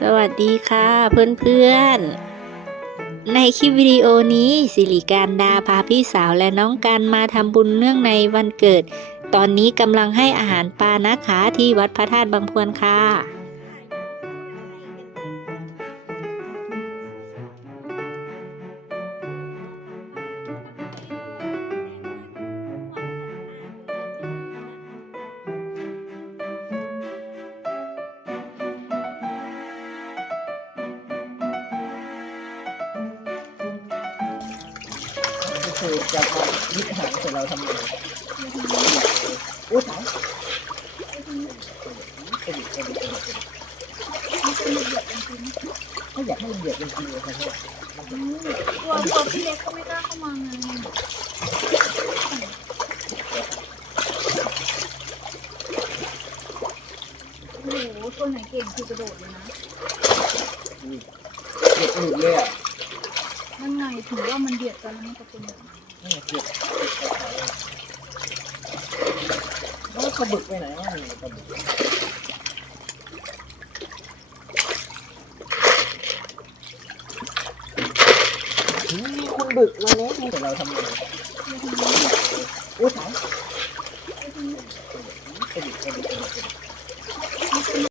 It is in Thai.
สวัสดีค่ะเพื่อนๆ ในคลิปวิดีโอนี้สิริการดาพาพี่สาวและน้องการมาทำบุญเนื่องในวันเกิด ตอนนี้กำลังให้อาหารปลานะคะที่วัดพระธาตุบางพวนค่ะ คือจะมายึดหารของเราทำยังไงอุ้ยถามไม่อยากให้มันเดือดจริงๆเลยครับเนี่ยตัวตัวพี่เล็กก็ไม่กล้าเข้ามาไงโอ้โหตัวไหนเก่งคือกระโดดเลยนะเดือดอืดเลยอะ นั่นไงถือว่ามันเดือดกันแล้วกับตัวนี้นี่เดือดแล้วกระบึกไปไหนวะนี่กระบึกมีคนบึกมาแล้วแต่เราทำยังไงอุ้ยถามไม่อยากให้มันเดือดจ